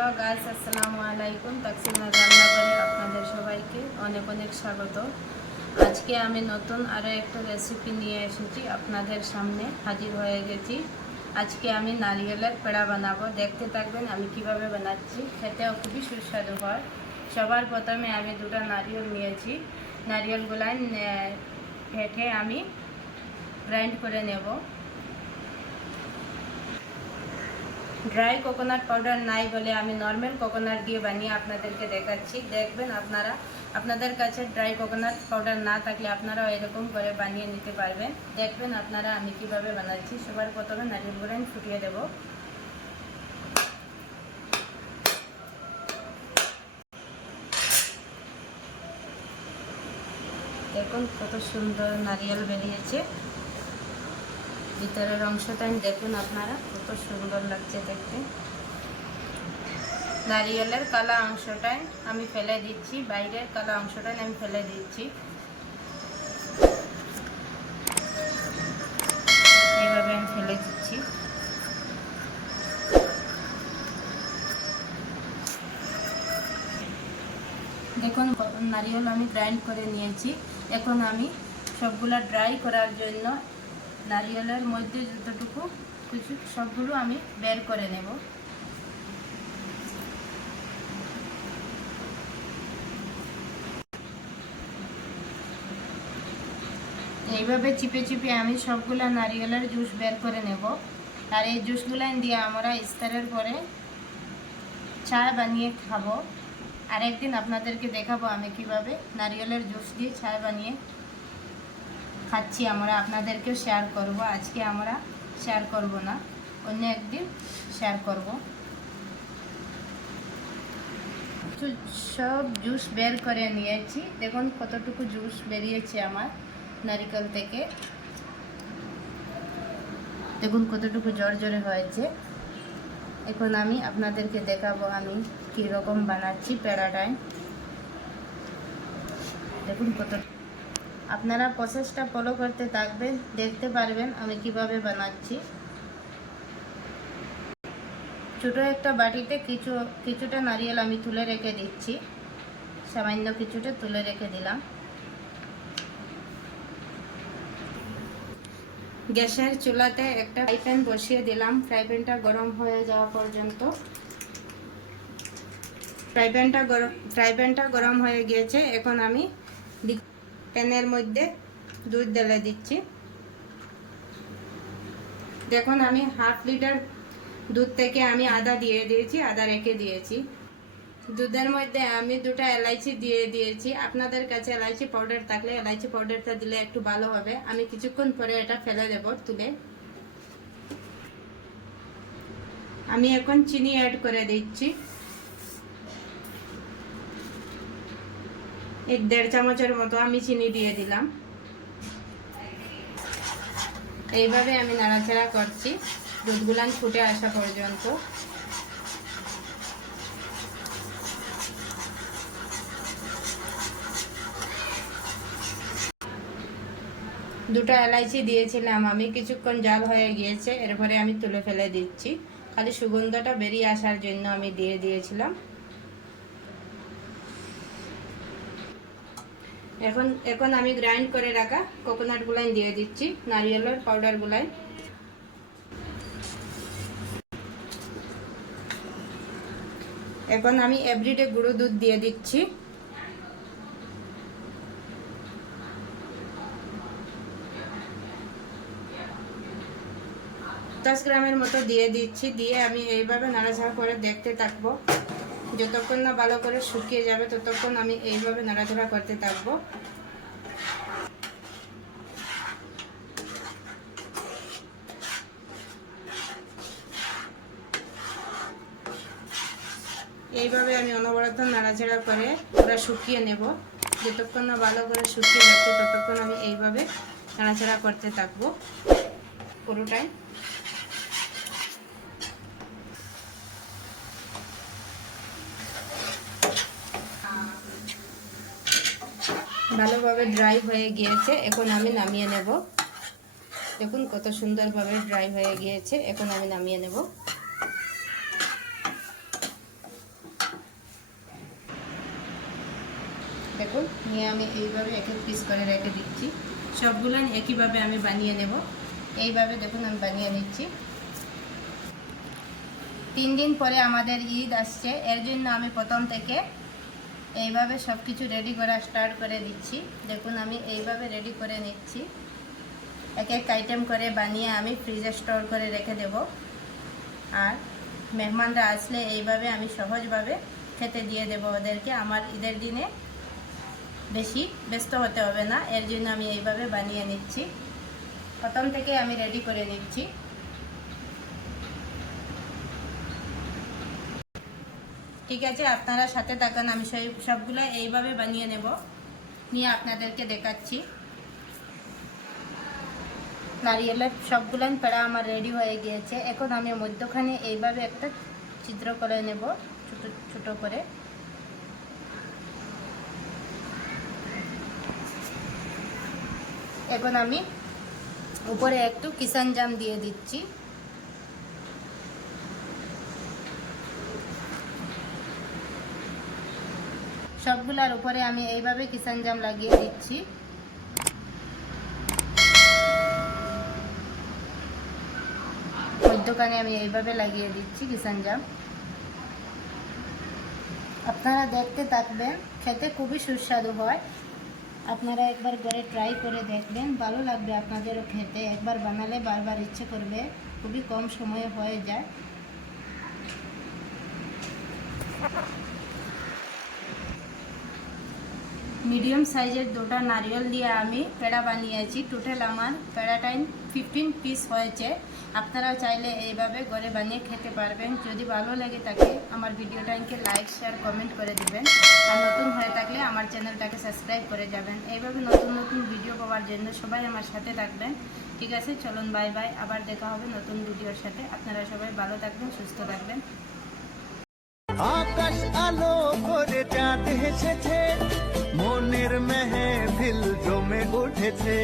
Hello guys, আসসালামু আলাইকুম। তাকসিমের রান্নাঘরে আপনাদের সবাইকে অনেক অনেক স্বাগত। আজকে আমি নতুন আরও একটা রেসিপি নিয়ে এসেছি, আপনাদের সামনে হাজির হয়ে গেছি। আজকে আমি নারিয়েলের পেড়া বানাবো, দেখতে থাকবেন আমি কিভাবে বানাচ্ছি। খেতেও খুবই সুস্বাদু হয়। সবার প্রথমে আমি দুটো নারিয়েল নিয়েছি। নারিয়েলগুলো ফেটে আমি গ্রাইন্ড করে নেব। ড্রাই কোকোনাট পাউডার নাই বলে আমি নর্মাল কোকোনাট দিয়ে বানিয়ে আপনাদেরকে দেখাচ্ছি। দেখবেন আপনাদের কাছে ড্রাই কোকোনাট পাউডার না থাকলে আপনারাও এরকম করে বানিয়ে নিতে পারবেন। দেখবেন আপনারা আমি কিভাবে বানাচ্ছি। সবার প্রথমে নারিয়েলগুলো আমি ফুটিয়ে দেব। দেখুন কত সুন্দর নারিয়েল বেরিয়েছে। ভিতরের অংশটা দেখুন আপনারা, কত সুন্দর লাগছে দেখতে। নারিয়েলের কালা অংশটাই আমি ফেলে দিচ্ছি, বাইরের কালা অংশটাই আমি ফেলে দিচ্ছি। এইভাবে আমি ফেলে দিচ্ছি। দেখুন নারিয়েল আমি গ্রাইন্ড করে নিয়েছি। এখন আমি সবগুলো ড্রাই করার জন্য নারিয়েলের মধ্যে যতটুকু কিছু সবগুলো আমি বের করে নেব। এইভাবে চিপে চিপে আমি সবগুলা নারিয়েলের জুস বের করে নেব। আর এই জুসগুলো দিয়ে আমরা ইফতারের পরে চা বানিয়ে খাবো। আরেকদিন আপনাদেরকে দেখাবো আমি কিভাবে নারিয়েলের জুস দিয়ে চা বানিয়ে খাচ্ছি। আমরা আপনাদেরকেও শেয়ার করব। আজকে আমরা শেয়ার করব না, অন্য একদিন শেয়ার করব। সব জুস বের করে নিয়েছি। দেখুন কতটুকু জুস বেরিয়েছে আমার নারিকেল থেকে। দেখুন কতটুকু জোরে হয়েছে। এখন আমি আপনাদেরকে দেখাবো আমি কীরকম বানাচ্ছি পেড়াটায়। দেখুন কত, আপনারা প্রসেসটা ফলো করতে থাকবেন, দেখতে পারবেন আমি কিভাবে বানাচ্ছি। ছোটো একটা বাটিতে কিছুটা নারিয়েল আমি তুলে রেখে দিচ্ছি। সামান্য কিছুটা তুলে রেখে দিলাম। গ্যাসের চুলাতে একটা ফ্রাই প্যান বসিয়ে দিলাম। ফ্রাই প্যানটা গরম হয়ে যাওয়া পর্যন্ত। ফ্রাই প্যানটা গরম হয়ে গিয়েছে। এখন আমি প্যানের মধ্যে দুধ ঢেলে দিচ্ছি। দেখুন আমি হাফ লিটার দুধ থেকে আমি আদা দিয়ে দিয়েছি, আদা রেখে দিয়েছি। দুধের মধ্যে আমি দুটো এলাইচি দিয়ে দিয়েছি। আপনাদের কাছে এলাইচি পাউডার থাকলে এলাইচি পাউডারটা দিলে একটু ভালো হবে। আমি কিছুক্ষণ পরে এটা ফেলে দেব তুলে। আমি এখন চিনি অ্যাড করে দিচ্ছি। 1-1.5 চামচের মতো আমি চিনি দিয়ে দিলাম। এইভাবে আমি নাড়াচাড়া করছি দুধগুলান ফুটে আসা পর্যন্ত। দুটো এলাইচি দিয়েছিলাম আমি, কিছুক্ষণ জাল হয়ে গিয়েছে। এরপরে আমি তুলে ফেলে দিচ্ছি। খালি সুগন্ধটা বেরিয়ে আসার জন্য আমি দিয়ে দিয়েছিলাম। এখন আমি গ্রাইন্ড করে রাখা কোকোনাট গুলাই দিয়ে দিচ্ছি, নারিয়েলের পাউডার গুলাই। এখন আমি এভরিডে গুঁড়ো দুধ দিয়ে দিচ্ছি। 10 গ্রামের মতো দিয়ে দিচ্ছি। দিয়ে আমি এইভাবে নাড়াচাড়া করে দেখতে থাকবো। যতক্ষণ না ভালো করে শুকিয়ে যাবে ততক্ষণ আমি এইভাবে নাড়াচাড়া করতে থাকবো। এইভাবে আমি অনবরত নাড়াচাড়া করে পুরো শুকিয়ে নেব। যতক্ষণ না ভালো করে শুকিয়ে যাচ্ছে ততক্ষণ আমি এইভাবে নাড়াচাড়া করতে থাকবো পুরোটাই। ভালোভাবে ড্রাই হয়ে গিয়েছে। এখন আমি নামিয়ে নেব। দেখুন কত সুন্দরভাবে ড্রাই হয়ে গিয়েছে। এখন আমি নামিয়ে নেব। দেখুন নিয়ে আমি এইভাবে এক এক পিস করে রেখে দিচ্ছি। সবগুলো একইভাবে আমি বানিয়ে নেব। এইভাবে দেখুন আমি বানিয়ে নিচ্ছি। 3 দিন পরে আমাদের ঈদ আসছে, এর জন্য আমি প্রথম থেকে এইভাবে সব কিছু রেডি করা স্টার্ট করে দিচ্ছি। দেখুন আমি এইভাবে রেডি করে নিচ্ছি। এক এক আইটেম করে বানিয়ে আমি ফ্রিজে স্টোর করে রেখে দেব। আর মেহমানরা আসলে এইভাবে আমি সহজভাবে খেতে দিয়ে দেব ওদেরকে। আমার ঈদের দিনে বেশি ব্যস্ত হতে হবে না, এর জন্য আমি এইভাবে বানিয়ে নিচ্ছি। প্রথম থেকে আমি রেডি করে নিচ্ছি। ঠিক আছে, আপনারা সাথে থাকুন। আমি সবগুলো এইভাবে বানিয়ে নেব, নিয়ে আপনাদেরকে দেখাচ্ছি। নারিয়েলের সবগুলো পেড়া আমার রেডি হয়ে গিয়েছে। এখন আমি মধ্যখানে এইভাবে একটা চিত্র করে নেব, ছোট ছোট করে। এখন আমি উপরে একটু কিষান জাম দিয়ে দিচ্ছি। সবগুলার উপরে আমি এইভাবে কিষান জাম লাগিয়ে দিচ্ছি। মধ্যখানে আমি এইভাবে লাগিয়ে দিচ্ছি কিষান জাম। আপনারা দেখতে থাকবেন, খেতে খুবই সুস্বাদু হয়। আপনারা একবার ঘরে ট্রাই করে দেখবেন, ভালো লাগবে আপনাদেরও খেতে। একবার বানালে বারবার ইচ্ছে করবে, খুবই কম সময়ে হয়ে যায়। মিডিয়াম সাইজের 2টা নারিয়েল দিয়ে আমি পেড়া বানিয়েছি। টোটাল আমার পেড়াটাই 15 পিস হয়েছে। আপনারাও চাইলে এইভাবে ঘরে বানিয়ে খেতে পারবেন। যদি ভালো লাগে থাকে আমার ভিডিওটাকে লাইক শেয়ার কমেন্ট করে দিবেন। আর নতুন হয়ে থাকলে আমার চ্যানেলটাকে সাবস্ক্রাইব করে যাবেন। এইভাবে নতুন নতুন ভিডিও পাওয়ার জন্য সবাই আমার সাথে থাকবেন। ঠিক আছে, চলুন বাই বাই, আবার দেখা হবে নতুন ভিডিওর সাথে। আপনারা সবাই ভালো থাকবেন, সুস্থ থাকবেন। আকাশ আলো করে চাঁদ হেসেছে, মনের মেহফিল জমে উঠেছে।